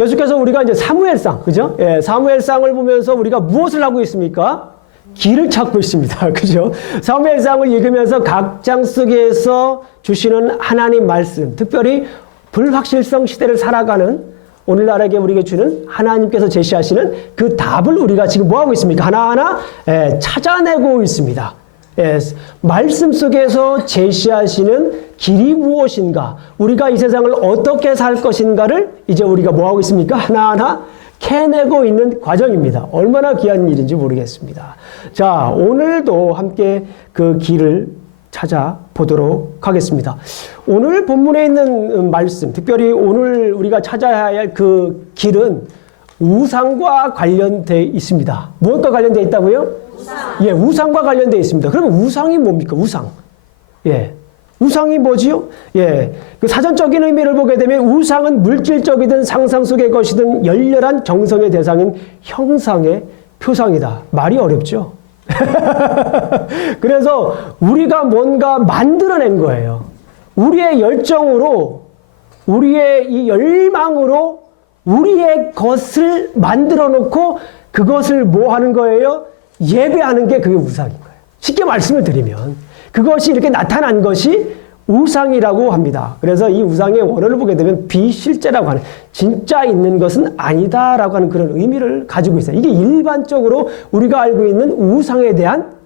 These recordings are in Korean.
계속해서 우리가 이제 사무엘상, 그죠? 예, 사무엘상을 보면서 우리가 무엇을 하고 있습니까? 길을 찾고 있습니다. 그죠? 사무엘상을 읽으면서 각 장 속에서 주시는 하나님 말씀, 특별히 불확실성 시대를 살아가는 오늘날에게 우리에게 주는 하나님께서 제시하시는 그 답을 우리가 지금 뭐하고 있습니까? 하나하나 찾아내고 있습니다. 말씀 속에서 제시하시는 길이 무엇인가, 우리가 이 세상을 어떻게 살 것인가를 이제 우리가 뭐하고 있습니까? 하나하나 캐내고 있는 과정입니다. 얼마나 귀한 일인지 모르겠습니다. 자, 오늘도 함께 그 길을 찾아보도록 하겠습니다. 오늘 본문에 있는 말씀, 특별히 오늘 우리가 찾아야 할 그 길은 우상과 관련되어 있습니다. 무엇과 관련되어 있다고요? 우상. 예, 우상과 관련되어 있습니다. 그러면 우상이 뭡니까? 우상. 예. 우상이 뭐지요? 예. 그 사전적인 의미를 보게 되면 우상은 물질적이든 상상 속의 것이든 열렬한 정성의 대상인 형상의 표상이다. 말이 어렵죠? 그래서 우리가 뭔가 만들어낸 거예요. 우리의 열정으로, 우리의 이 열망으로 우리의 것을 만들어 놓고 그것을 뭐 하는 거예요? 예배하는 게 그게 우상인 거예요. 쉽게 말씀을 드리면 그것이 이렇게 나타난 것이 우상이라고 합니다. 그래서 이 우상의 원어를 보게 되면 비실제라고 하는, 진짜 있는 것은 아니다라고 하는 그런 의미를 가지고 있어요. 이게 일반적으로 우리가 알고 있는 우상에 대한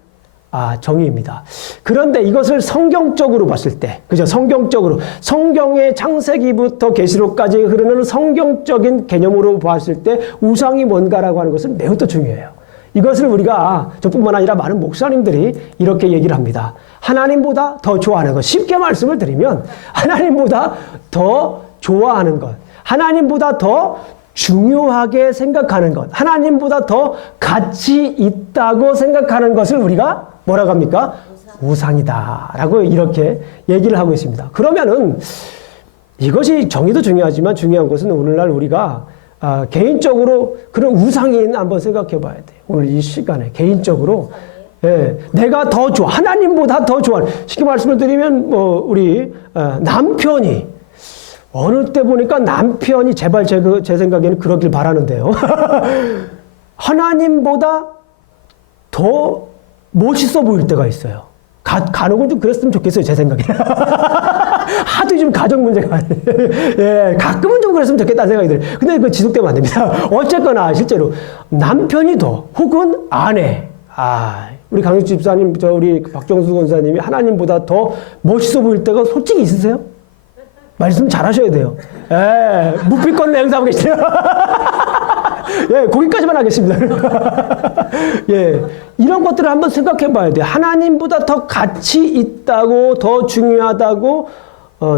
정의입니다. 그런데 이것을 성경적으로 봤을 때, 그죠? 성경적으로, 성경의 창세기부터 계시록까지 흐르는 성경적인 개념으로 봤을 때 우상이 뭔가라고 하는 것은 매우 또 중요해요. 이것을 우리가 저뿐만 아니라 많은 목사님들이 이렇게 얘기를 합니다. 하나님보다 더 좋아하는 것. 쉽게 말씀을 드리면 하나님보다 더 좋아하는 것, 하나님보다 더 중요하게 생각하는 것, 하나님보다 더 가치 있다고 생각하는 것을 우리가 뭐라고 합니까? 우상이다라고 이렇게 얘기를 하고 있습니다. 그러면은 이것이 정의도 중요하지만 중요한 것은 오늘날 우리가 개인적으로 그런 우상인 한번 생각해 봐야 돼요. 오늘 이 시간에 개인적으로 내가 더 좋아, 하나님보다 더 좋아하는, 쉽게 말씀을 드리면 우리 남편이 어느 때 보니까 남편이 제발 제 생각에는 그러길 바라는데요. 하나님보다 더 멋있어 보일 때가 있어요. 간혹은 좀 그랬으면 좋겠어요, 제 생각에. 하도 좀 가정 문제가 예, 가끔은 좀 그랬으면 좋겠다는 생각이 들어요. 근데 그거 지속되면 안 됩니다. 어쨌거나 실제로 남편이 더, 혹은 아내, 우리 강육주 집사님, 우리 박정수 권사님이 하나님보다 더 멋있어 보일 때가 솔직히 있으세요? 말씀 잘 하셔야 돼요. 예, 묵비권을 행사하고 계시네요. 예, 거기까지만 하겠습니다. 예, 이런 것들을 한번 생각해 봐야 돼요. 하나님보다 더 가치 있다고, 더 중요하다고,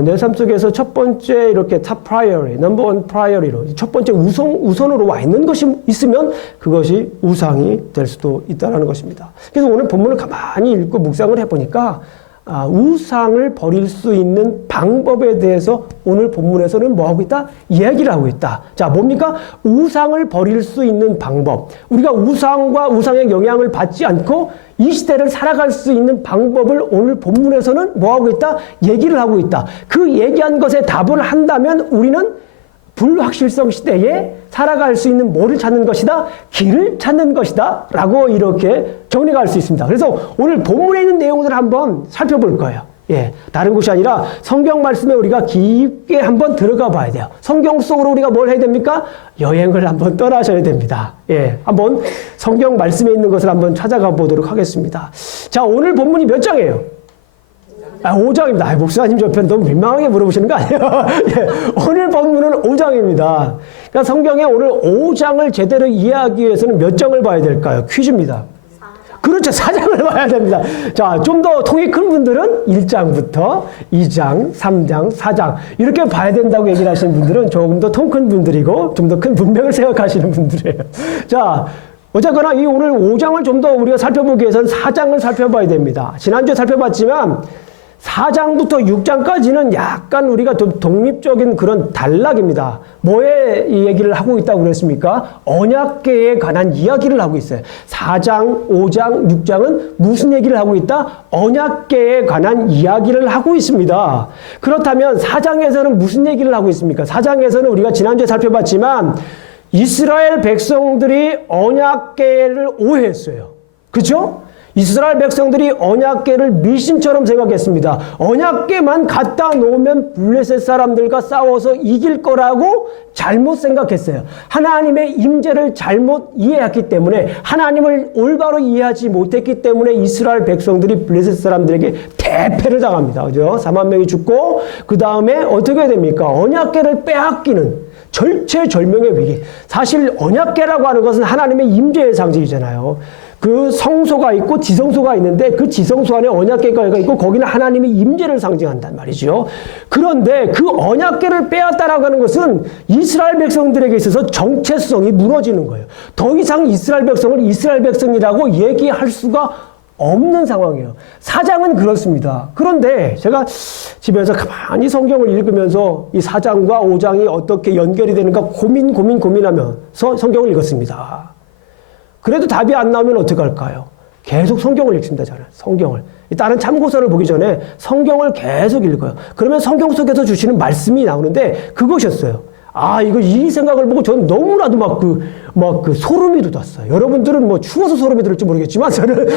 내 삶 속에서 첫 번째 이렇게 top priority, number one priority로, 첫 번째 우선으로 와 있는 것이 있으면 그것이 우상이 될 수도 있다는 것입니다. 그래서 오늘 본문을 가만히 읽고 묵상을 해보니까 우상을 버릴 수 있는 방법에 대해서 오늘 본문에서는 뭐하고 있다? 이야기를 하고 있다. 자, 뭡니까? 우상을 버릴 수 있는 방법. 우리가 우상과 우상의 영향을 받지 않고 이 시대를 살아갈 수 있는 방법을 오늘 본문에서는 뭐하고 있다? 얘기를 하고 있다. 그 얘기한 것에 답을 한다면 우리는 불확실성 시대에 살아갈 수 있는 뭐를 찾는 것이다? 길을 찾는 것이다. 라고 이렇게 정리가 할 수 있습니다. 그래서 오늘 본문에 있는 내용들을 한번 살펴볼 거예요. 예, 다른 곳이 아니라 성경 말씀에 우리가 깊게 한번 들어가 봐야 돼요. 성경 속으로 우리가 뭘 해야 됩니까? 여행을 한번 떠나셔야 됩니다. 예, 한번 성경 말씀에 있는 것을 한번 찾아가 보도록 하겠습니다. 자, 오늘 본문이 몇 장이에요? 5장입니다. 목사님 저 편 너무 민망하게 물어보시는 거 아니에요? 예, 오늘 본문은 5장입니다. 그러니까 성경에 오늘 5장을 제대로 이해하기 위해서는 몇 장을 봐야 될까요? 퀴즈입니다. 그렇죠. 4장을 봐야 됩니다. 자, 좀 더 통이 큰 분들은 1장부터 2장, 3장, 4장 이렇게 봐야 된다고 얘기를 하시는 분들은 조금 더 통 큰 분들이고 좀 더 큰 문맥을 생각하시는 분들이에요. 자, 어쨌거나 이 오늘 5장을 좀 더 우리가 살펴보기 위해서는 4장을 살펴봐야 됩니다. 지난주에 살펴봤지만 4장부터 6장까지는 약간 우리가 좀 독립적인 그런 단락입니다. 뭐에 이 얘기를 하고 있다고 그랬습니까? 언약궤에 관한 이야기를 하고 있어요. 4장, 5장, 6장은 무슨 얘기를 하고 있다? 언약궤에 관한 이야기를 하고 있습니다. 그렇다면 4장에서는 무슨 얘기를 하고 있습니까? 4장에서는 우리가 지난주에 살펴봤지만 이스라엘 백성들이 언약궤를 오해했어요. 그렇죠? 이스라엘 백성들이 언약궤를 미신처럼 생각했습니다. 언약궤만 갖다 놓으면 블레셋 사람들과 싸워서 이길 거라고 잘못 생각했어요. 하나님의 임재를 잘못 이해했기 때문에, 하나님을 올바로 이해하지 못했기 때문에 이스라엘 백성들이 블레셋 사람들에게 대패를 당합니다. 그죠? 4만 명이 죽고 그 다음에 어떻게 됩니까? 언약궤를 빼앗기는 절체절명의 위기. 사실 언약궤라고 하는 것은 하나님의 임재의 상징이잖아요. 그 성소가 있고 지성소가 있는데 그 지성소 안에 언약궤가 있고 거기는 하나님의 임재를 상징한단 말이죠. 그런데 그 언약궤를 빼앗다라고 하는 것은 이스라엘 백성들에게 있어서 정체성이 무너지는 거예요. 더 이상 이스라엘 백성을 이스라엘 백성이라고 얘기할 수가 없는 상황이에요. 4장은 그렇습니다. 그런데 제가 집에서 가만히 성경을 읽으면서 이 4장과 5장이 어떻게 연결이 되는가 고민하면서 성경을 읽었습니다. 그래도 답이 안 나오면 어떡할까요? 계속 성경을 읽습니다, 저는. 성경을. 다른 참고서를 보기 전에 성경을 계속 읽어요. 그러면 성경 속에서 주시는 말씀이 나오는데 그것이었어요. 이거 이 생각을 보고 저는 너무나도 막 소름이 돋았어요. 여러분들은 뭐 추워서 소름이 돋을지 모르겠지만 저는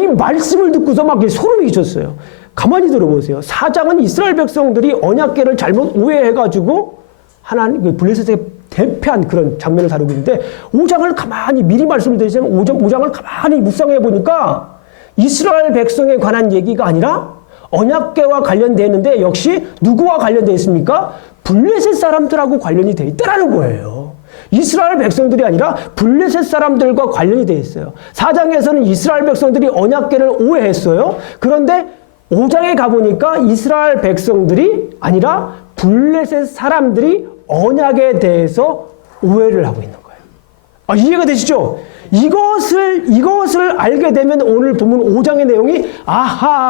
이 말씀을 듣고서 막 소름이 끼쳤어요. 가만히 들어보세요. 4장은 이스라엘 백성들이 언약궤를 잘못 오해해가지고 하나님, 블레셋에게 대패한 그런 장면을 다루고 있는데 5장을 가만히 미리 말씀을 드리자면 5장을 가만히 묵상해 보니까 이스라엘 백성에 관한 얘기가 아니라 언약궤와 관련되어 있는데 역시 누구와 관련되어 있습니까? 블레셋 사람들하고 관련이 되어 있다라는 거예요. 이스라엘 백성들이 아니라 블레셋 사람들과 관련이 되어 있어요. 4장에서는 이스라엘 백성들이 언약궤를 오해했어요. 그런데 5장에 가보니까 이스라엘 백성들이 아니라 블레셋 사람들이 언약에 대해서 오해를 하고 있는 거예요. 이해가 되시죠? 이것을 알게 되면 오늘 본문 5장의 내용이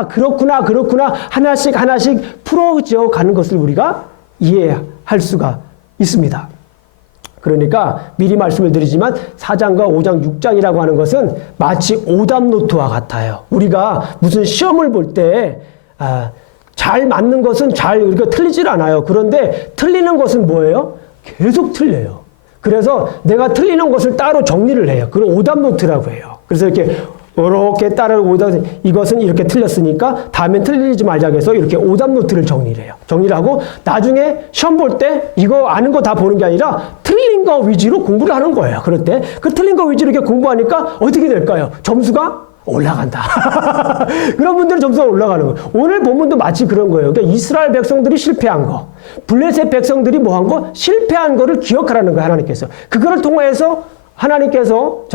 그렇구나 하나씩 풀어져 가는 것을 우리가 이해할 수가 있습니다. 그러니까 미리 말씀을 드리지만 4장과 5장, 6장이라고 하는 것은 마치 오답노트와 같아요. 우리가 무슨 시험을 볼 때 잘 맞는 것은 우리가 틀리질 않아요. 그런데 틀리는 것은 뭐예요? 계속 틀려요. 그래서 내가 틀리는 것을 따로 정리를 해요. 그걸 오답노트라고 해요. 그래서 이렇게 따르고 이것은 이렇게 틀렸으니까 다음엔 틀리지 말자 해서 이렇게 오답노트를 정리를 해요. 정리를 하고 나중에 시험 볼 때 이거 아는 거 다 보는 게 아니라 틀린 거 위주로 공부를 하는 거예요. 그럴 때 그 틀린 거 위주로 이렇게 공부하니까 어떻게 될까요? 점수가 올라간다. 그런 분들은 점수가 올라가는 거예요. 오늘 본문도 마치 그런 거예요. 그러니까 이스라엘 백성들이 실패한 거, 블레셋 백성들이 뭐 한 거? 실패한 거를 기억하라는 거예요, 하나님께서. 그거를 통해서 하나님께서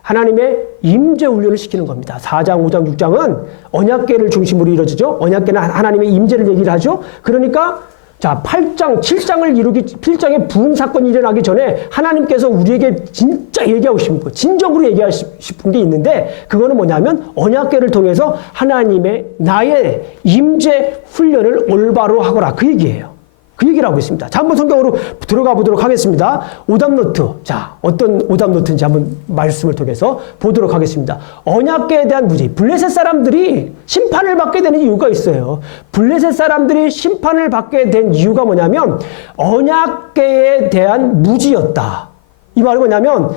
하나님의 임재 훈련을 시키는 겁니다. 4장, 5장, 6장은 언약궤를 중심으로 이루어지죠. 언약궤는 하나님의 임재를 얘기를 하죠. 그러니까 8장, 7장의 부흥 사건이 일어나기 전에 하나님께서 우리에게 진짜 얘기하고 싶은 거, 진정으로 얘기하고 싶은 게 있는데 그거는 뭐냐면 언약궤를 통해서 나의 임재 훈련을 올바로 하거라. 그 얘기예요. 그 얘기를 하고 있습니다. 자, 한번 성경으로 들어가 보도록 하겠습니다. 오답노트. 어떤 오답노트인지 한번 말씀을 통해서 보도록 하겠습니다. 언약궤에 대한 무지. 블레셋 사람들이 심판을 받게 되는 이유가 있어요. 블레셋 사람들이 심판을 받게 된 이유가 뭐냐면 언약궤에 대한 무지였다. 이 말이 뭐냐면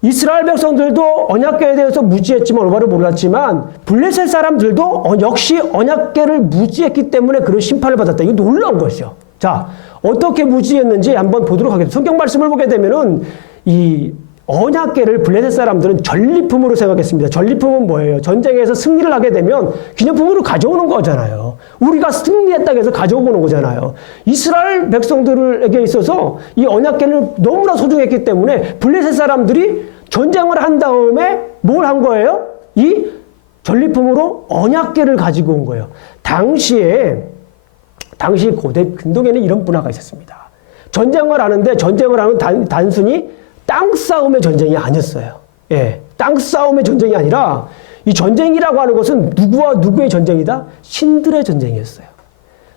이스라엘 백성들도 언약궤에 대해서 무지했지만 올바로 몰랐지만 블레셋 사람들도 역시 언약궤를 무지했기 때문에 그런 심판을 받았다. 이거 놀라운 것이죠. 자, 어떻게 무지했는지 한번 보도록 하겠습니다. 성경 말씀을 보게 되면은 이 언약궤를 블레셋 사람들은 전리품으로 생각했습니다. 전리품은 뭐예요? 전쟁에서 승리를 하게 되면 기념품으로 가져오는 거잖아요. 우리가 승리했다고 해서 가져오는 거잖아요. 이스라엘 백성들에게 있어서 이 언약궤는 너무나 소중했기 때문에 블레셋 사람들이 전쟁을 한 다음에 뭘 한 거예요? 이 전리품으로 언약궤를 가지고 온 거예요. 당시 고대 근동에는 이런 문화가 있었습니다. 전쟁을 하는데 전쟁을 하는 단순히 땅 싸움의 전쟁이 아니었어요. 땅 싸움의 전쟁이 아니라 이 전쟁이라고 하는 것은 누구와 누구의 전쟁이다? 신들의 전쟁이었어요.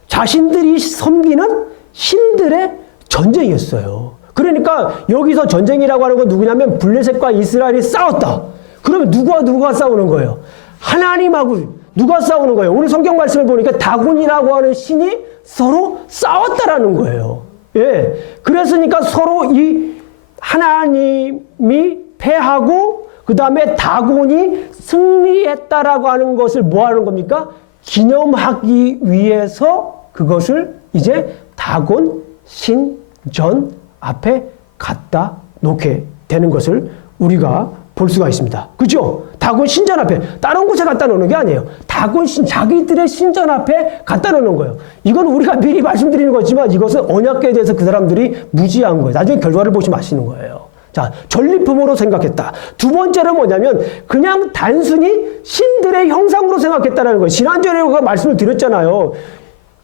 자신들이 섬기는 신들의 전쟁이었어요. 그러니까 여기서 전쟁이라고 하는 건 누구냐면 블레셋과 이스라엘이 싸웠다. 그러면 누가 싸우는 거예요? 하나님하고 누가 싸우는 거예요? 오늘 성경 말씀을 보니까 다곤이라고 하는 신이 서로 싸웠다라는 거예요. 예. 그랬으니까 서로 이 하나님이 패하고 그 다음에 다곤이 승리했다라고 하는 것을 뭐 하는 겁니까? 기념하기 위해서 그것을 이제 다곤 신전 앞에 갖다 놓게 되는 것을 우리가 볼 수가 있습니다. 그죠? 다곤 신전 앞에 다른 곳에 갖다 놓는 게 아니에요. 다곤 자기들의 신전 앞에 갖다 놓는 거예요. 이건 우리가 미리 말씀드리는 거지만 이것은 언약궤에 대해서 그 사람들이 무지한 거예요. 나중에 결과를 보시면 아시는 거예요. 자, 전리품으로 생각했다. 두 번째는 뭐냐면 그냥 단순히 신들의 형상으로 생각했다는 거예요. 지난주에 우리가 말씀을 드렸잖아요.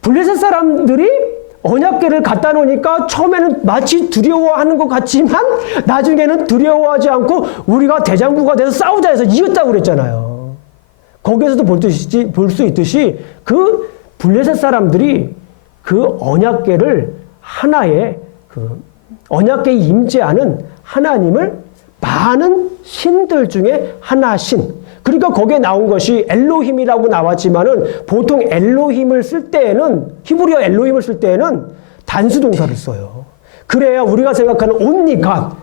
블레셋 사람들이 언약궤를 갖다 놓으니까 처음에는 마치 두려워하는 것 같지만 나중에는 두려워하지 않고 우리가 대장부가 돼서 싸우자 해서 이겼다고 그랬잖아요. 거기에서도 볼 수 있듯이 그 블레셋 사람들이 그 언약궤를 하나의 그 언약궤에 임재하는 하나님을 많은 신들 중에 하나신, 그러니까 거기에 나온 것이 엘로힘이라고 나왔지만은 보통 엘로힘을 쓸 때에는, 히브리어 엘로힘을 쓸 때에는 단수 동사를 써요. 그래야 우리가 생각하는 only God,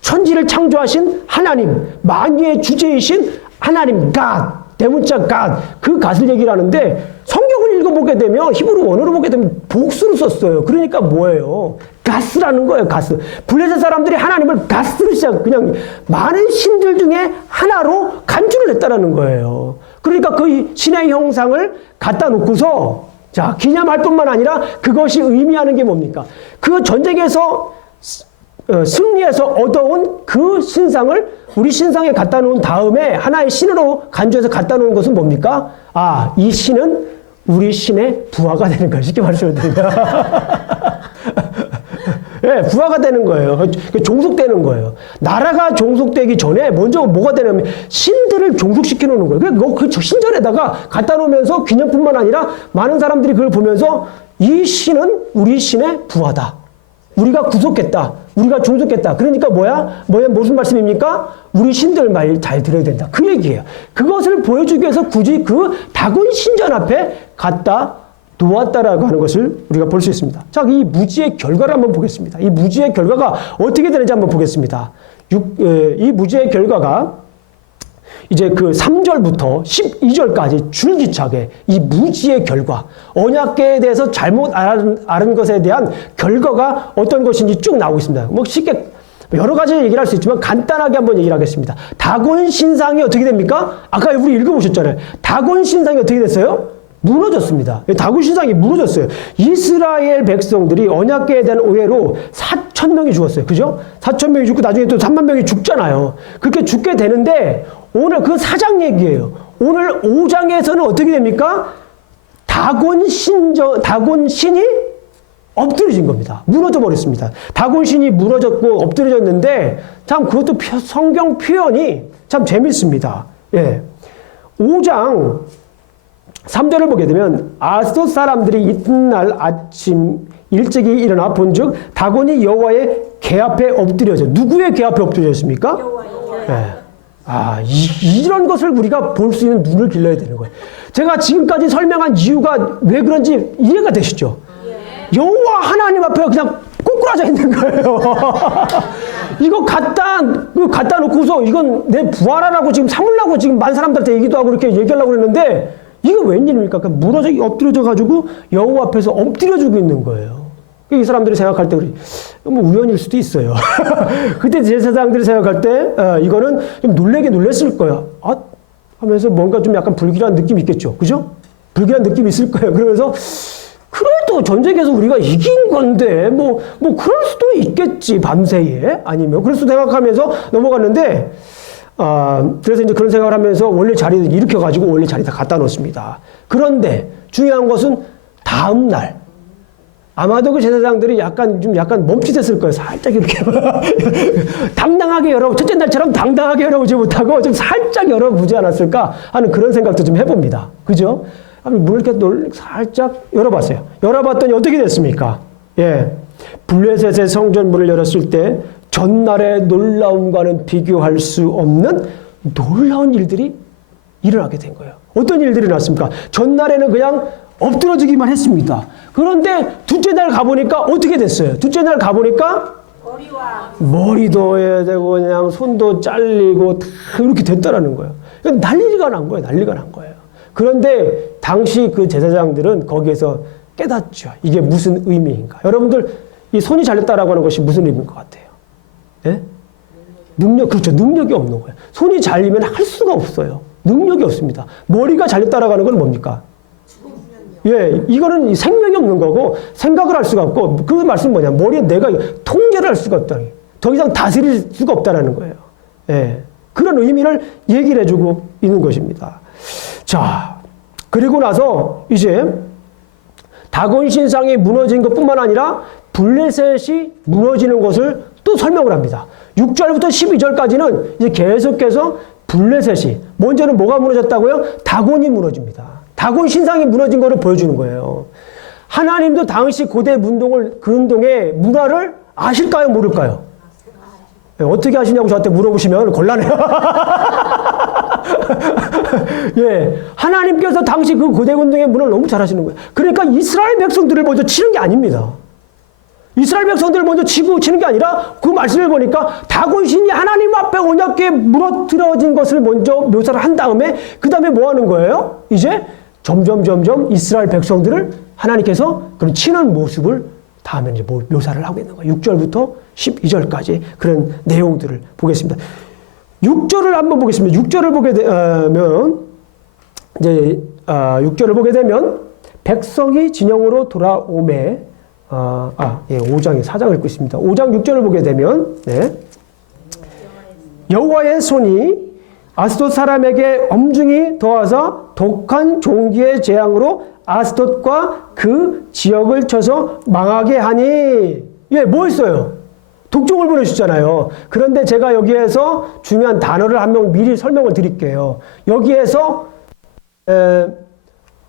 천지를 창조하신 하나님, 만유의 주제이신 하나님 God, 대문자 God, 그 God을 얘기를 하는데 성경을 읽어보게 되면 히브리 원어로 보게 되면 복수를 썼어요. 그러니까 뭐예요? 가스라는 거예요. 가스. 블레셋 사람들이 하나님을 가스로 그냥 많은 신들 중에 하나로 간주를 했다라는 거예요. 그러니까 그 신의 형상을 갖다 놓고서 자, 기념할 뿐만 아니라 그것이 의미하는 게 뭡니까? 그 전쟁에서 승리해서 얻어온 그 신상을 우리 신상에 갖다 놓은 다음에 하나의 신으로 간주해서 갖다 놓은 것은 뭡니까? 아, 이 신은 우리 신의 부하가 되는 거예요. 쉽게 말씀을 드리면. 예, 부하가 되는 거예요. 종속되는 거예요. 나라가 종속되기 전에 먼저 뭐가 되냐면 신들을 종속시켜 놓는 거예요. 그 신전에다가 갖다 놓으면서 기념뿐만 아니라 많은 사람들이 그걸 보면서 이 신은 우리 신의 부하다. 우리가 구속했다. 우리가 종속했다. 그러니까 무슨 말씀입니까? 우리 신들 말 잘 들어야 된다. 그 얘기예요. 그것을 보여주기 위해서 굳이 그 다곤 신전 앞에 갖다 놓았다라고 하는 것을 우리가 볼 수 있습니다. 자, 이 무지의 결과를 한번 보겠습니다. 이 무지의 결과가 어떻게 되는지 한번 보겠습니다. 이 무지의 결과가 이제 그 3절부터 12절까지 줄기차게 이 무지의 결과, 언약궤에 대해서 잘못 아는 것에 대한 결과가 어떤 것인지 쭉 나오고 있습니다. 뭐 쉽게 여러 가지 얘기를 할 수 있지만 간단하게 한번 얘기를 하겠습니다. 다곤 신상이 어떻게 됩니까? 아까 우리 읽어보셨잖아요. 다곤 신상이 어떻게 됐어요? 무너졌습니다. 다곤 신상이 무너졌어요. 이스라엘 백성들이 언약궤에 대한 오해로 4,000명이 죽었어요. 그죠? 4,000명이 죽고 나중에 또 3만 명이 죽잖아요. 그렇게 죽게 되는데 오늘 그 4장 얘기예요. 오늘 5장에서는 어떻게 됩니까? 다곤 신이 엎드려진 겁니다. 무너져 버렸습니다. 다곤 신이 무너졌고 엎드려졌는데 참 그것도 성경 표현이 참 재밌습니다. 예. 5장 3절을 보게 되면 아스돗 사람들이 이튿날 아침 일찍이 일어나 본즉 다곤이 여호와의 궤 앞에 엎드려져. 누구의 궤 앞에 엎드려졌습니까? 예. 이런 것을 우리가 볼 수 있는 눈을 길러야 되는 거예요. 제가 지금까지 설명한 이유가 왜 그런지 이해가 되시죠? 여호와 하나님 앞에 그냥 꼬꾸라져 있는 거예요. 이거 갖다 놓고서 이건 내 부하라고 지금 삼으려고 지금 많은 사람들한테 얘기도 하고 이렇게 얘기하려고 그랬는데 이거 웬일입니까? 엎드려져 가지고 여호와 앞에서 엎드려주고 있는 거예요. 이 사람들이 생각할 때 뭐 우연일 수도 있어요. 그때 제사장들이 생각할 때 이거는 좀 놀랬을 거예요. 하면서 뭔가 좀 약간 불길한 느낌이 있겠죠. 그죠? 불길한 느낌이 있을 거예요. 그러면서 그래도 전쟁에서 우리가 이긴 건데 뭐 그럴 수도 있겠지 밤새에 아니면 그럴 수도 생각하면서 넘어갔는데 그래서 이제 그런 생각을 하면서 원래 자리를 일으켜가지고 원래 자리에다 갖다 놓습니다. 그런데 중요한 것은 다음 날 아마도 그 제사장들이 약간 멈칫했을 거예요. 살짝 이렇게 당당하게 첫째 날처럼 당당하게 열어보지 못하고 좀 살짝 열어보지 않았을까 하는 그런 생각도 좀 해봅니다. 그죠? 문을 이렇게 살짝 열어봤어요. 열어봤더니 어떻게 됐습니까? 예. 블레셋의 성전 문을 열었을 때 전날의 놀라움과는 비교할 수 없는 놀라운 일들이 일어나게 된 거예요. 어떤 일들이 났습니까? 전날에는 그냥 엎드러지기만 했습니다. 그런데 둘째 날 가보니까 어떻게 됐어요? 둘째 날 가보니까 머리도 해야 되고 그냥 손도 잘리고 다 이렇게 됐다라는 거예요. 난리가 난 거예요. 난리가 난 거예요. 그런데 당시 그 제사장들은 거기에서 깨닫죠. 이게 무슨 의미인가. 여러분들 이 손이 잘렸다라고 하는 것이 무슨 의미인 것 같아요? 예? 그렇죠. 능력이 없는 거예요. 손이 잘리면 할 수가 없어요. 능력이 없습니다. 머리가 잘렸다라고 하는 건 뭡니까? 예, 이거는 생명이 없는 거고 생각을 할 수가 없고 그 말씀은 뭐냐? 머리에 내가 통제를 할 수가 없다. 더 이상 다스릴 수가 없다라는 거예요. 예, 그런 의미를 얘기를 해주고 있는 것입니다. 자, 그리고 나서 이제 다곤 신상이 무너진 것뿐만 아니라 블레셋이 무너지는 것을 또 설명을 합니다. 6절부터 12절까지는 이제 계속해서 블레셋이 먼저는 뭐가 무너졌다고요? 다곤이 무너집니다. 다곤 신상이 무너진 것을 보여주는 거예요. 하나님도 당시 고대 근동의 문화를 아실까요? 모를까요? 네, 어떻게 아시냐고 저한테 물어보시면 곤란해요. 예, 하나님께서 당시 그 고대 근동의 문화를 너무 잘 아시는 거예요. 그러니까 이스라엘 백성들을 먼저 치는 게 아닙니다. 이스라엘 백성들을 먼저 치는 게 아니라 그 말씀을 보니까 다곤 신이 하나님 앞에 언약궤에 무너뜨려진 것을 먼저 묘사를 한 다음에 그 다음에 뭐 하는 거예요? 이제 점점 이스라엘 백성들을 하나님께서 그런 치는 모습을 다음에 이제 묘사를 하고 있는 거예요. 6절부터 12절까지 그런 내용들을 보겠습니다. 6절을 한번 보겠습니다. 6절을 보게 되면 이제 6절을 보게 되면 백성이 진영으로 돌아오매 5장에 4장을 읽고 있습니다. 5장 6절을 보게 되면 네. 여호와의 손이 아스돗 사람에게 엄중히 더하사 독한 종기의 재앙으로 아스돗과 그 지역을 쳐서 망하게 하니 예, 뭐 했어요? 독종을 보내주셨잖아요. 그런데 제가 여기에서 중요한 단어를 한 명 미리 설명을 드릴게요. 여기에서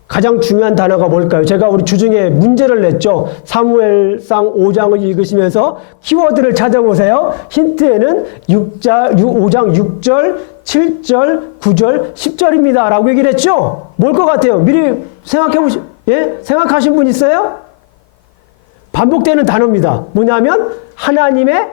가장 중요한 단어가 뭘까요? 제가 우리 주중에 문제를 냈죠. 사무엘상 5장을 읽으시면서 키워드를 찾아보세요. 힌트에는 5장 6절, 7절, 9절, 10절입니다. 라고 얘기를 했죠? 뭘 것 같아요? 미리 생각하신 분 있어요? 반복되는 단어입니다. 뭐냐면 하나님의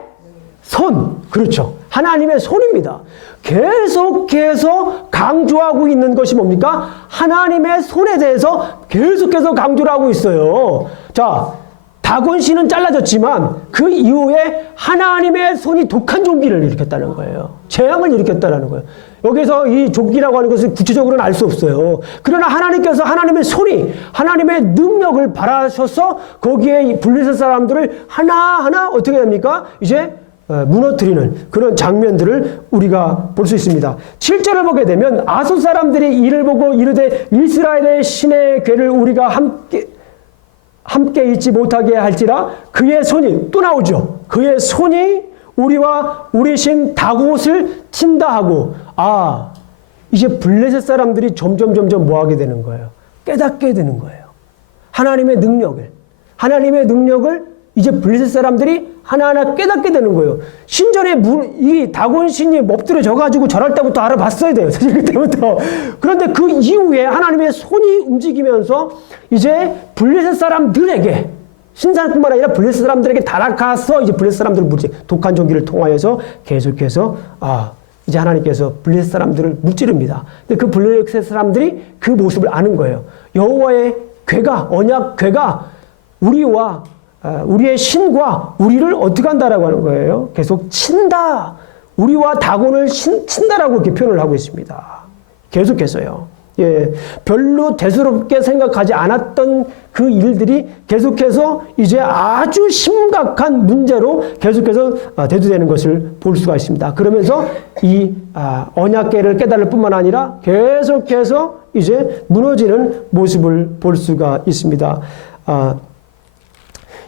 손. 그렇죠. 하나님의 손입니다. 계속해서 강조하고 있는 것이 뭡니까? 하나님의 손에 대해서 계속해서 강조를 하고 있어요. 자, 다곤 씨는 잘라졌지만 그 이후에 하나님의 손이 독한 종기를 일으켰다는 거예요. 재앙을 일으켰다는 거예요. 여기서 이 종기라고 하는 것을 구체적으로는 알 수 없어요. 그러나 하나님께서 하나님의 손이 하나님의 능력을 발하셔서 거기에 블레셋 사람들을 하나하나 어떻게 됩니까? 이제 무너뜨리는 그런 장면들을 우리가 볼 수 있습니다. 7절을 보게 되면 아숫 사람들이 이를 보고 이르되 이스라엘의 신의 괴를 우리가 함께 잊지 못하게 할지라 그의 손이 또 나오죠. 그의 손이 우리와 우리 신 다곳을 친다 하고 이제 블레셋 사람들이 점점 뭐 하게 되는 거예요? 깨닫게 되는 거예요. 하나님의 능력을 이제 블레셋 사람들이 하나하나 깨닫게 되는 거예요. 신전에 이 다곤 신이 엎드려져 가지고 절할 때부터 알아봤어야 돼요. 사실 그때부터. 그런데 그 이후에 하나님의 손이 움직이면서 이제 블레셋 사람들에게 신사뿐만 아니라 블레셋 사람들에게 달아가서 이제 블레셋 사람들을 독한 종기를 통하여서 계속해서 이제 하나님께서 블레셋 사람들을 무찌릅니다. 근데 그 블레셋 사람들이 그 모습을 아는 거예요. 여호와의 궤가 언약 궤가 우리의 신과 우리를 어떻게 한다라고 하는 거예요? 계속 친다. 우리와 다곤을 친다라고 이렇게 표현을 하고 있습니다. 계속해서요. 예, 별로 대수롭게 생각하지 않았던 그 일들이 계속해서 이제 아주 심각한 문제로 계속해서 대두되는 것을 볼 수가 있습니다. 그러면서 이 언약궤를 깨달을 뿐만 아니라 계속해서 이제 무너지는 모습을 볼 수가 있습니다.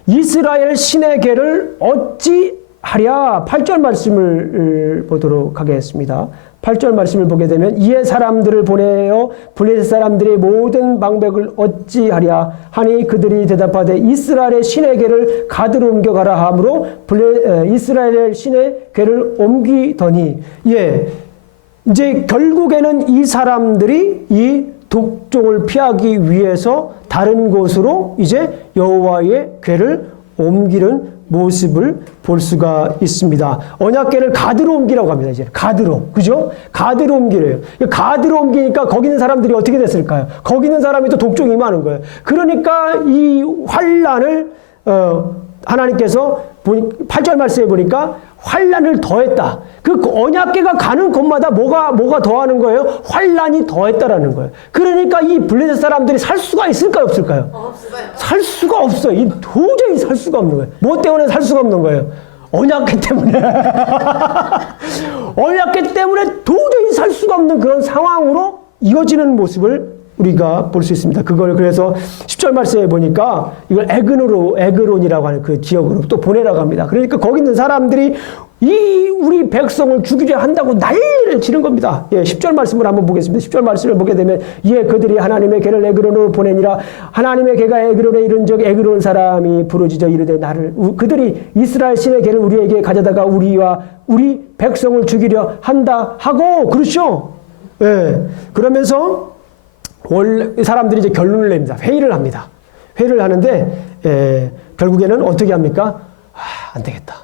이스라엘 신의 계를 어찌 하랴. 8절 말씀을 보도록 하겠습니다. 8절 말씀을 보게 되면 이에 사람들을 보내어 블레셋 사람들의 모든 방백을 어찌하랴 하니 그들이 대답하되 이스라엘의 신의 궤를 가드로 옮겨가라 하므로 이스라엘의 신의 궤를 옮기더니 이제 결국에는 이 사람들이 이 독종을 피하기 위해서 다른 곳으로 이제 여호와의 궤를 옮기는 모습을 볼 수가 있습니다. 언약궤를 가드로 옮기라고 합니다. 이제 가드로, 그죠? 가드로 옮기래요. 가드로 옮기니까 거기 있는 사람들이 어떻게 됐을까요? 거기 있는 사람이 또 독종이 임하는 거예요. 그러니까 이 환란을 하나님께서 8절 말씀에 보니까 환란을 더했다. 그 언약궤가 가는 곳마다 뭐가 더하는 거예요? 환란이 더했다라는 거예요. 그러니까 이 블레셋 사람들이 살 수가 있을까요, 없을까요? 없어요. 살 수가 없어요. 도저히 살 수가 없는 거예요. 뭐 때문에 살 수가 없는 거예요? 언약궤 때문에. 언약궤 때문에 도저히 살 수가 없는 그런 상황으로 이어지는 모습을 우리가 볼 수 있습니다. 그걸 그래서 10절 말씀에 보니까 이걸 에그론이라고 하는 그 지역으로 또 보내라고 합니다. 그러니까 거기 있는 사람들이 우리 백성을 죽이려 한다고 난리를 치는 겁니다. 10절 말씀을 한번 보겠습니다. 10절 말씀을 보게 되면 그들이 하나님의 궤를 에그론으로 보내니라. 하나님의 궤가 에그론에 이른즉 에그론 사람이 부르짖어 이르되 그들이 이스라엘 신의 궤를 우리에게 가져다가 우리 백성을 죽이려 한다 하고 그렇죠. 그러면서 원래 사람들이 이제 결론을 냅니다. 회의를 합니다. 회의를 하는데 결국에는 어떻게 합니까? 안 되겠다.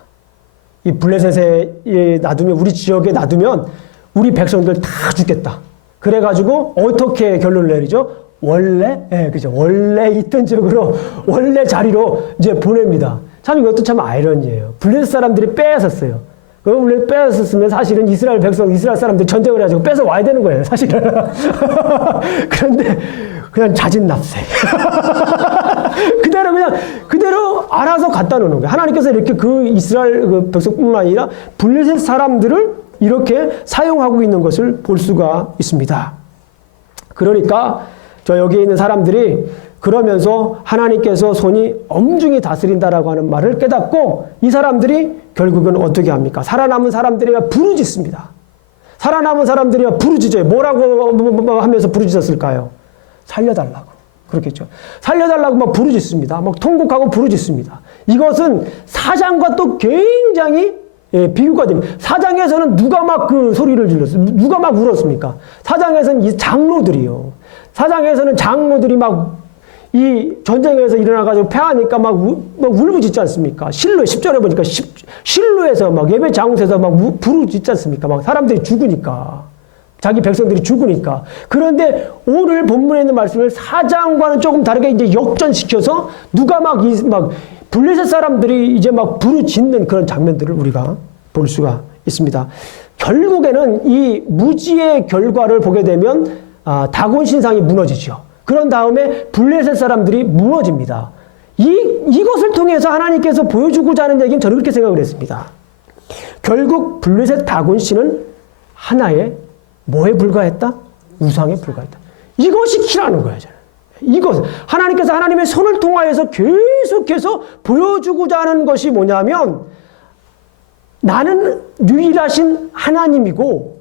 이 블레셋에 놔두면 우리 지역에 놔두면 우리 백성들 다 죽겠다. 그래가지고 어떻게 결론을 내리죠? 원래 있던 지역으로 원래 자리로 이제 보냅니다. 참 이것도 참 아이러니예요. 블레셋 사람들이 빼앗았어요. 원래 빼앗았으면 사실은 이스라엘 사람들이 전쟁을 해가지고 뺏어 와야 되는 거예요, 사실은. 그런데 그냥 자진납세. 그대로 알아서 갖다 놓는 거예요. 하나님께서 이렇게 그 이스라엘 백성뿐만 아니라 블레셋 사람들을 이렇게 사용하고 있는 것을 볼 수가 있습니다. 그러니까 여기에 있는 사람들이 그러면서 하나님께서 손이 엄중히 다스린다라고 하는 말을 깨닫고 이 사람들이 결국은 어떻게 합니까? 살아남은 사람들이 부르짖습니다. 살아남은 사람들이 부르짖어요. 뭐라고 하면서 부르짖었을까요? 살려달라고. 그렇겠죠. 살려달라고 막 부르짖습니다. 막 통곡하고 부르짖습니다. 이것은 사장과 또 굉장히 비교가 됩니다. 사장에서는 누가 막 그 소리를 질렀어요? 누가 막 울었습니까? 사장에서는 이 장로들이요. 사장에서는 장로들이 막 이 전쟁에서 일어나가지고 패하니까 막 울부짖지 않습니까? 실로 10절에 보니까 실로에서 막 예배 장소에서 막 부르짖지 않습니까? 막 사람들이 죽으니까. 자기 백성들이 죽으니까. 그런데 오늘 본문에 있는 말씀을 사장과는 조금 다르게 이제 역전시켜서 누가 막 블레셋 사람들이 이제 막 부르짖는 그런 장면들을 우리가 볼 수가 있습니다. 결국에는 이 무지의 결과를 보게 되면 다곤 신상이 무너지죠. 그런 다음에 블레셋 사람들이 무너집니다. 이것을 통해서 하나님께서 보여주고자 하는 얘기는 저는 그렇게 생각을 했습니다. 결국 블레셋 다곤 신은 하나의 뭐에 불과했다? 우상에 불과했다. 이것이 키라는 거예요, 저는. 이것. 하나님께서 하나님의 손을 통하여서 계속해서 보여주고자 하는 것이 뭐냐면 나는 유일하신 하나님이고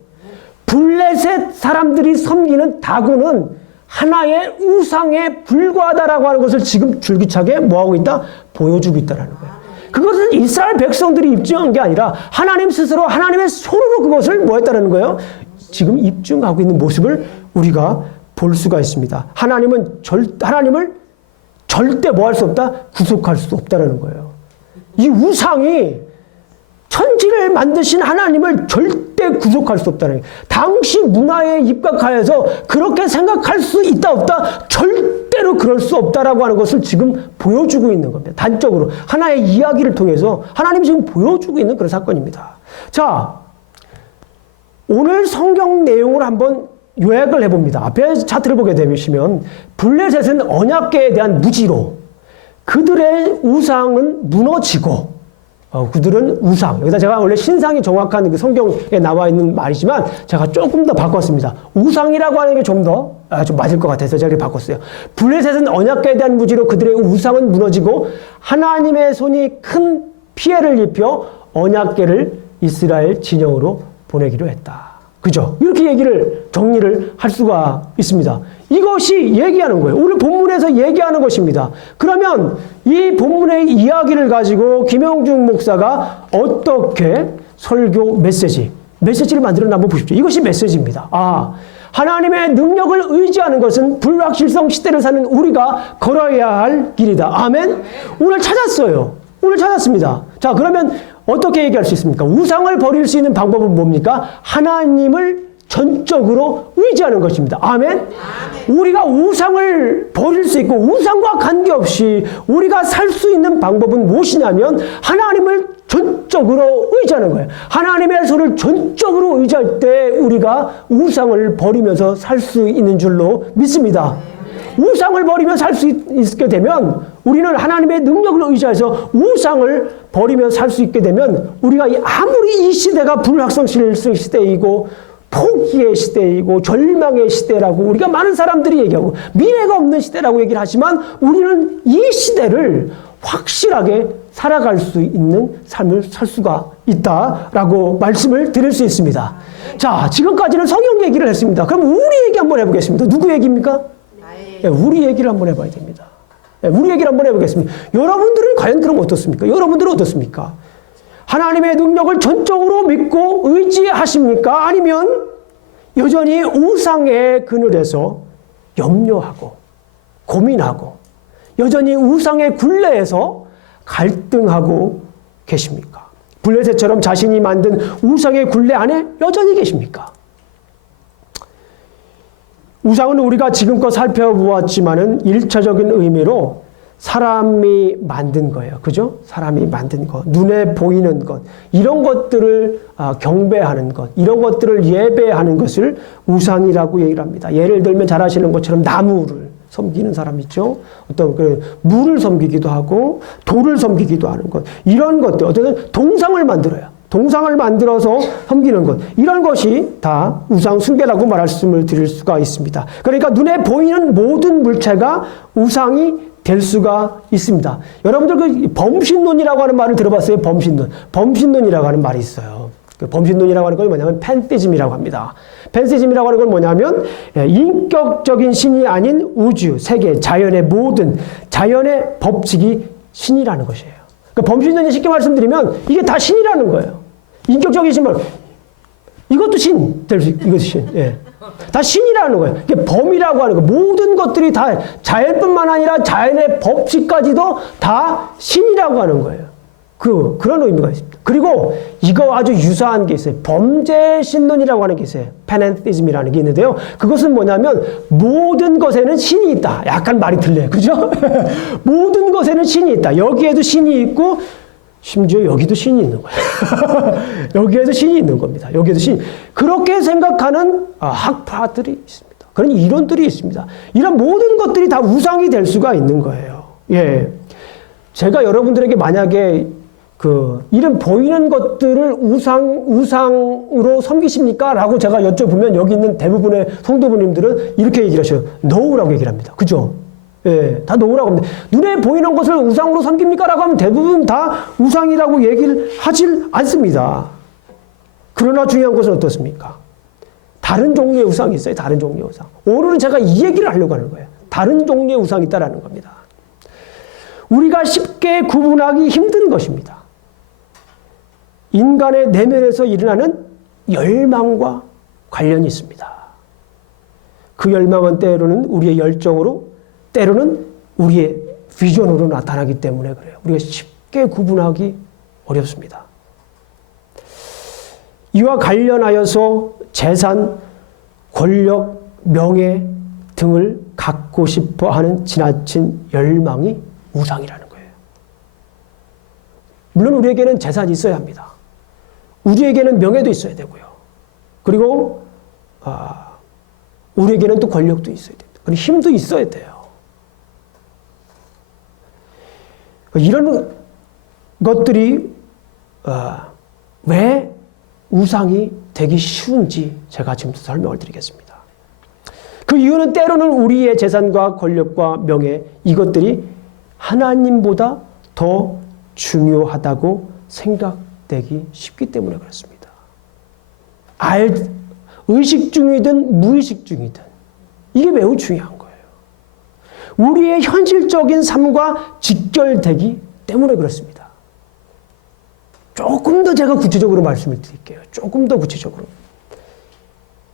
블레셋 사람들이 섬기는 다곤은 하나의 우상에 불과하다라고 하는 것을 지금 줄기차게 뭐하고 있다? 보여주고 있다는 거예요. 그것은 이스라엘 백성들이 입증한 게 아니라 하나님 스스로 하나님의 손으로 그것을 뭐 했다는 거예요? 지금 입증하고 있는 모습을 우리가 볼 수가 있습니다. 하나님을 절대 뭐 할 수 없다? 구속할 수 없다는 거예요. 이 우상이 천지를 만드신 하나님을 절대 구속할 수 없다는 거예요. 당시 문화에 입각하여서 그렇게 생각할 수 있다 없다? 절대로 그럴 수 없다라고 하는 것을 지금 보여주고 있는 겁니다. 단적으로 하나의 이야기를 통해서 하나님이 지금 보여주고 있는 그런 사건입니다. 자, 오늘 성경 내용을 한번 요약을 해봅니다. 앞에 차트를 보게 되시면 블레셋은 언약궤에 대한 무지로 그들의 우상은 무너지고 그들은 우상. 여기다 제가 원래 신상이 정확한 그 성경에 나와 있는 말이지만 제가 조금 더 바꿨습니다. 우상이라고 하는 게 좀 더 좀 맞을 것 같아서 제가 바꿨어요. 블레셋은 언약궤에 대한 무지로 그들의 우상은 무너지고 하나님의 손이 큰 피해를 입혀 언약궤를 이스라엘 진영으로 보내기로 했다. 그죠? 이렇게 얘기를 정리를 할 수가 있습니다. 이것이 얘기하는 거예요. 오늘 본문에서 얘기하는 것입니다. 그러면 이 본문의 이야기를 가지고 김영중 목사가 어떻게 설교 메시지를 만들었나 한번 보십시오. 이것이 메시지입니다. 하나님의 능력을 의지하는 것은 불확실성 시대를 사는 우리가 걸어야 할 길이다. 아멘? 오늘 찾았어요. 오늘 찾았습니다. 자, 그러면 어떻게 얘기할 수 있습니까? 우상을 버릴 수 있는 방법은 뭡니까? 하나님을 전적으로 의지하는 것입니다. 아멘? 우리가 우상을 버릴 수 있고 우상과 관계없이 우리가 살 수 있는 방법은 무엇이냐면 하나님을 전적으로 의지하는 거예요. 하나님의 손을 전적으로 의지할 때 우리가 우상을 버리면서 살 수 있는 줄로 믿습니다. 우상을 버리며 살 수 있게 되면 우리는 하나님의 능력을 의지해서 우상을 버리며 살 수 있게 되면 우리가 아무리 이 시대가 불확실성 시대이고 포기의 시대이고 절망의 시대라고 우리가 많은 사람들이 얘기하고 미래가 없는 시대라고 얘기를 하지만 우리는 이 시대를 확실하게 살아갈 수 있는 삶을 살 수가 있다라고 말씀을 드릴 수 있습니다. 자, 지금까지는 성경 얘기를 했습니다. 그럼 우리 얘기 한번 해보겠습니다. 누구 얘기입니까? 우리 얘기를 한번 해봐야 됩니다. 우리 얘기를 한번 해보겠습니다. 여러분들은 과연 그럼 어떻습니까? 여러분들은 어떻습니까? 하나님의 능력을 전적으로 믿고 의지하십니까? 아니면 여전히 우상의 그늘에서 염려하고 고민하고 여전히 우상의 굴레에서 갈등하고 계십니까? 블레셋처럼 자신이 만든 우상의 굴레 안에 여전히 계십니까? 우상은 우리가 지금껏 살펴보았지만은 1차적인 의미로 사람이 만든 거예요. 그죠? 사람이 만든 것, 눈에 보이는 것, 이런 것들을 경배하는 것, 이런 것들을 예배하는 것을 우상이라고 얘기를 합니다. 예를 들면 잘 아시는 것처럼 나무를 섬기는 사람 있죠? 어떤 물을 섬기기도 하고 돌을 섬기기도 하는 것, 이런 것들, 어떤 동상을 만들어요. 동상을 만들어서 섬기는 것, 이런 것이 다 우상 숭배라고 말씀을 드릴 수가 있습니다. 그러니까 눈에 보이는 모든 물체가 우상이 될 수가 있습니다. 여러분들 그 범신론이라고 하는 말을 들어봤어요? 범신론이라고 하는 말이 있어요. 그 범신론이라고 하는 건 뭐냐면 팬티즘이라고 합니다. 팬티즘이라고 하는 건 뭐냐면 인격적인 신이 아닌 우주, 세계, 자연의 모든 자연의 법칙이 신이라는 것이에요. 그러니까 범신론이 쉽게 말씀드리면 이게 다 신이라는 거예요. 인격적인 신만 이것도 신 될 수, 이것도 신. 예. 다 신이라는 거예요. 이게 범이라고 하는 거. 모든 것들이 다 자연뿐만 아니라 자연의 법칙까지도 다 신이라고 하는 거예요. 그런 의미가 있습니다. 그리고 이거 아주 유사한 게 있어요. 범죄신론이라고 하는 게 있어요. 페넨티즘이라는 게 있는데요. 그것은 뭐냐면 모든 것에는 신이 있다. 약간 말이 틀려요. 그죠? 모든 것에는 신이 있다. 여기에도 신이 있고 심지어 여기도 신이 있는 거예요. 여기에도 신이 있는 겁니다. 여기에도 신. 그렇게 생각하는 학파들이 있습니다. 그런 이론들이 있습니다. 이런 모든 것들이 다 우상이 될 수가 있는 거예요. 예. 제가 여러분들에게 만약에 이런 보이는 것들을 우상으로 섬기십니까? 라고 제가 여쭤보면 여기 있는 대부분의 성도분님들은 이렇게 얘기를 하셔요. 노라고 얘기를 합니다. 그죠? 예, 다 노라고 합니다. 눈에 보이는 것을 우상으로 섬깁니까? 라고 하면 대부분 다 우상이라고 얘기를 하질 않습니다. 그러나 중요한 것은 어떻습니까? 다른 종류의 우상이 있어요. 다른 종류의 우상. 오늘은 제가 이 얘기를 하려고 하는 거예요. 다른 종류의 우상이 있다라는 겁니다. 우리가 쉽게 구분하기 힘든 것입니다. 인간의 내면에서 일어나는 열망과 관련이 있습니다. 그 열망은 때로는 우리의 열정으로, 때로는 우리의 비전으로 나타나기 때문에 그래요. 우리가 쉽게 구분하기 어렵습니다. 이와 관련하여서 재산, 권력, 명예 등을 갖고 싶어 하는 지나친 열망이 우상이라는 거예요. 물론 우리에게는 재산이 있어야 합니다. 우리에게는 명예도 있어야 되고요. 그리고 우리에게는 또 권력도 있어야 됩니다. 그리고 힘도 있어야 돼요. 이런 것들이 왜 우상이 되기 쉬운지 제가 지금 설명을 드리겠습니다. 그 이유는 때로는 우리의 재산과 권력과 명예 이것들이 하나님보다 더 중요하다고 생각되기 쉽기 때문에 그렇습니다. 의식 중이든 무의식 중이든 이게 매우 중요한 거예요. 우리의 현실적인 삶과 직결되기 때문에 그렇습니다. 조금 더 제가 구체적으로 말씀을 드릴게요. 조금 더 구체적으로.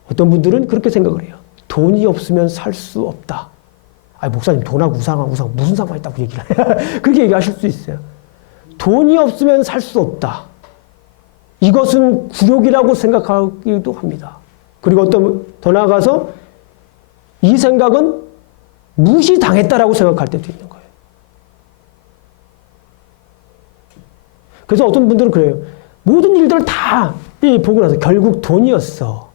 어떤 분들은 그렇게 생각을 해요. 돈이 없으면 살 수 없다. 목사님 돈하고 우상 무슨 상관이 있다고 얘기를 해요. 그렇게 얘기하실 수 있어요. 돈이 없으면 살 수 없다. 이것은 굴욕이라고 생각하기도 합니다. 그리고 더 나아가서 이 생각은 무시당했다라고 생각할 때도 있는 거예요. 그래서 어떤 분들은 그래요. 모든 일들을 다 보고 나서 결국 돈이었어.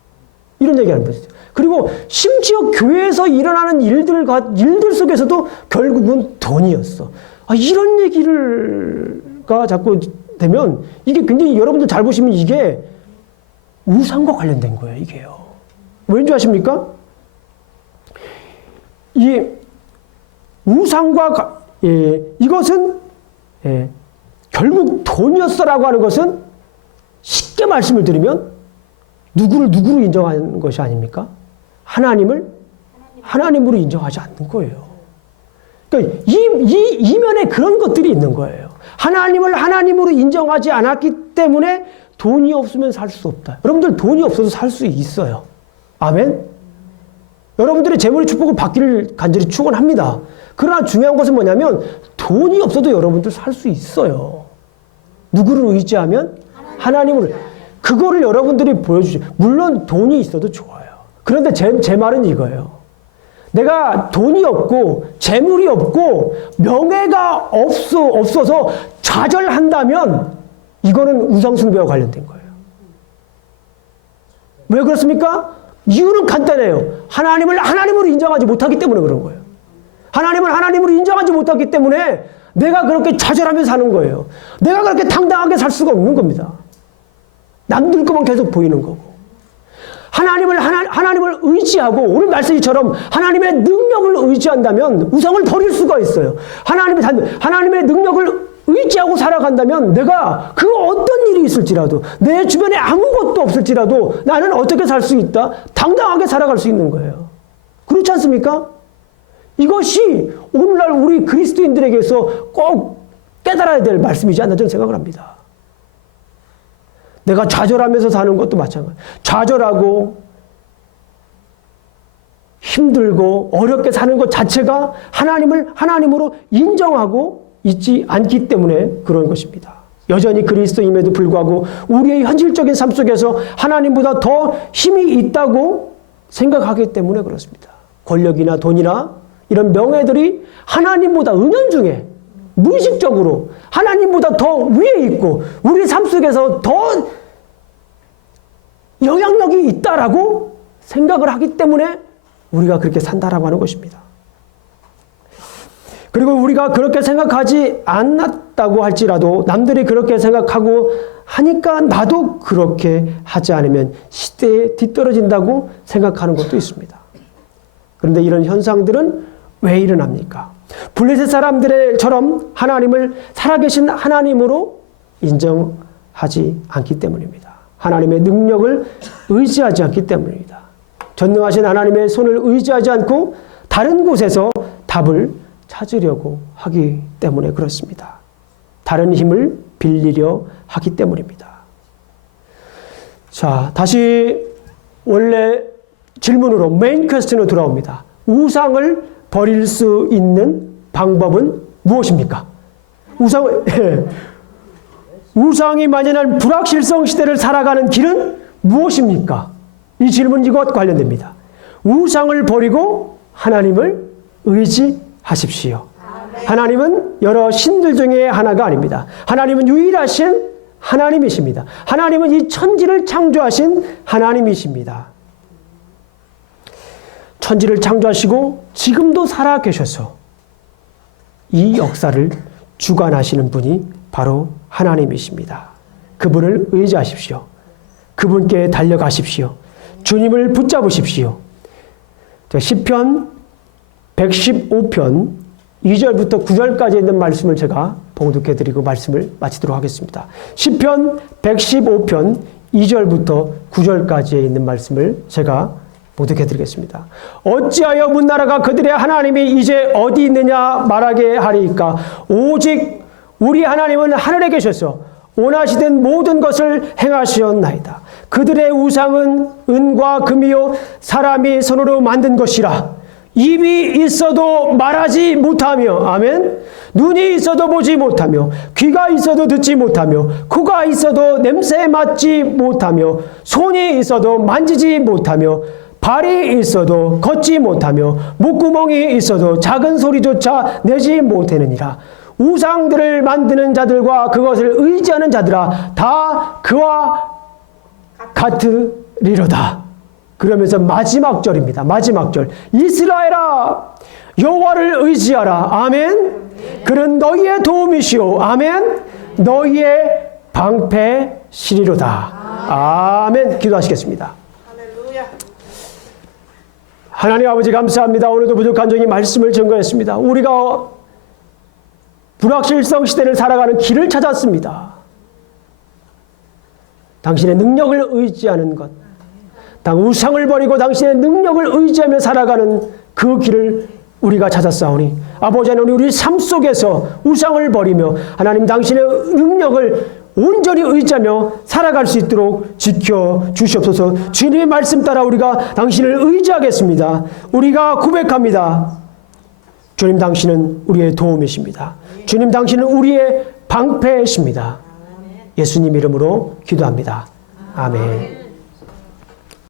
이런 얘기하는 분이 있어요. 그리고 심지어 교회에서 일어나는 일들 속에서도 결국은 돈이었어. 이런 얘기가 자꾸 되면 이게 굉장히 여러분들 잘 보시면 이게 우상과 관련된 거예요. 이게요. 왠지 아십니까? 이 우상과 이것은 결국 돈이었어라고 하는 것은 쉽게 말씀을 드리면 누구로 인정하는 것이 아닙니까? 하나님으로 인정하지 않는 거예요. 그러니까 이면에 그런 것들이 있는 거예요. 하나님을 하나님으로 인정하지 않았기 때문에 돈이 없으면 살 수 없다. 여러분들 돈이 없어도 살 수 있어요. 아멘? 여러분들의 재물의 축복을 받기를 간절히 축원합니다. 그러나 중요한 것은 뭐냐면 돈이 없어도 여러분들 살 수 있어요. 누구를 의지하면? 하나님을. 그거를 여러분들이 보여주죠. 물론 돈이 있어도 좋아요. 그런데 제 말은 이거예요. 내가 돈이 없고 재물이 없고 명예가 없어서 좌절한다면 이거는 우상숭배와 관련된 거예요. 왜 그렇습니까? 이유는 간단해요. 하나님을 하나님으로 인정하지 못하기 때문에 그런 거예요. 하나님을 하나님으로 인정하지 못하기 때문에 내가 그렇게 좌절하면서 사는 거예요. 내가 그렇게 당당하게 살 수가 없는 겁니다. 남들 것만 계속 보이는 거고. 하나님을 의지하고 오늘 말씀처럼 하나님의 능력을 의지한다면 우상을 버릴 수가 있어요. 하나님의 능력을 의지하고 살아간다면 내가 그 어떤 일이 있을지라도 내 주변에 아무것도 없을지라도 나는 어떻게 살 수 있다? 당당하게 살아갈 수 있는 거예요. 그렇지 않습니까? 이것이 오늘날 우리 그리스도인들에게서 꼭 깨달아야 될 말씀이지 않나 저는 생각을 합니다. 내가 좌절하면서 사는 것도 마찬가지예요. 좌절하고 힘들고 어렵게 사는 것 자체가 하나님을 하나님으로 인정하고 있지 않기 때문에 그런 것입니다. 여전히 그리스도임에도 불구하고 우리의 현실적인 삶 속에서 하나님보다 더 힘이 있다고 생각하기 때문에 그렇습니다. 권력이나 돈이나 이런 명예들이 하나님보다 은연중에 무의식적으로 하나님보다 더 위에 있고 우리 삶 속에서 더 영향력이 있다라고 생각을 하기 때문에 우리가 그렇게 산다라고 하는 것입니다. 그리고 우리가 그렇게 생각하지 않았다고 할지라도 남들이 그렇게 생각하고 하니까 나도 그렇게 하지 않으면 시대에 뒤떨어진다고 생각하는 것도 있습니다. 그런데 이런 현상들은 왜 일어납니까? 블레셋 사람들처럼 하나님을 살아계신 하나님으로 인정하지 않기 때문입니다. 하나님의 능력을 의지하지 않기 때문입니다. 전능하신 하나님의 손을 의지하지 않고 다른 곳에서 답을 찾으려고 하기 때문에 그렇습니다. 다른 힘을 빌리려 하기 때문입니다. 자, 다시 원래 질문으로 메인 퀘스천으로 돌아옵니다. 우상을 버릴 수 있는 방법은 무엇입니까? 우상이 만연한 불확실성 시대를 살아가는 길은 무엇입니까? 이 질문 이것과 관련됩니다. 우상을 버리고 하나님을 의지하십시오. 하나님은 여러 신들 중에 하나가 아닙니다. 하나님은 유일하신 하나님이십니다. 하나님은 이 천지를 창조하신 하나님이십니다. 천지를 창조하시고 지금도 살아 계셔서 이 역사를 주관하시는 분이 바로 하나님이십니다. 그분을 의지하십시오. 그분께 달려가십시오. 주님을 붙잡으십시오. 시편 115편 2절부터 9절까지 있는 말씀을 제가 봉독해드리고 말씀을 마치도록 하겠습니다. 시편 115편 2절부터 9절까지에 있는 말씀을 제가 봉독해드리겠습니다. 어찌하여 문나라가 그들의 하나님이 이제 어디 있느냐 말하게 하리이까. 오직 우리 하나님은 하늘에 계셔서 원하시던 모든 것을 행하시었나이다. 그들의 우상은 은과 금이요 사람이 손으로 만든 것이라. 입이 있어도 말하지 못하며, 아멘. 눈이 있어도 보지 못하며, 귀가 있어도 듣지 못하며, 코가 있어도 냄새 맡지 못하며, 손이 있어도 만지지 못하며, 발이 있어도 걷지 못하며, 목구멍이 있어도 작은 소리조차 내지 못하느니라. 우상들을 만드는 자들과 그것을 의지하는 자들아 다 그와 같으리로다. 그러면서 마지막 절입니다. 마지막 절. 이스라엘아 여호와를 의지하라. 아멘. 그는 너희의 도움이시오. 아멘. 너희의 방패시리로다. 아멘. 기도하시겠습니다. 하나님 아버지 감사합니다. 오늘도 부족한 종이 말씀을 증거했습니다. 우리가 불확실성 시대를 살아가는 길을 찾았습니다. 당신의 능력을 의지하는 것, 우상을 버리고 당신의 능력을 의지하며 살아가는 그 길을 우리가 찾았사오니 아버지 하나님 우리 삶 속에서 우상을 버리며 하나님 당신의 능력을 온전히 의지하며 살아갈 수 있도록 지켜주시옵소서. 주님의 말씀 따라 우리가 당신을 의지하겠습니다. 우리가 고백합니다. 주님 당신은 우리의 도움이십니다. 주님 당신은 우리의 방패이십니다. 예수님 이름으로 기도합니다. 아멘.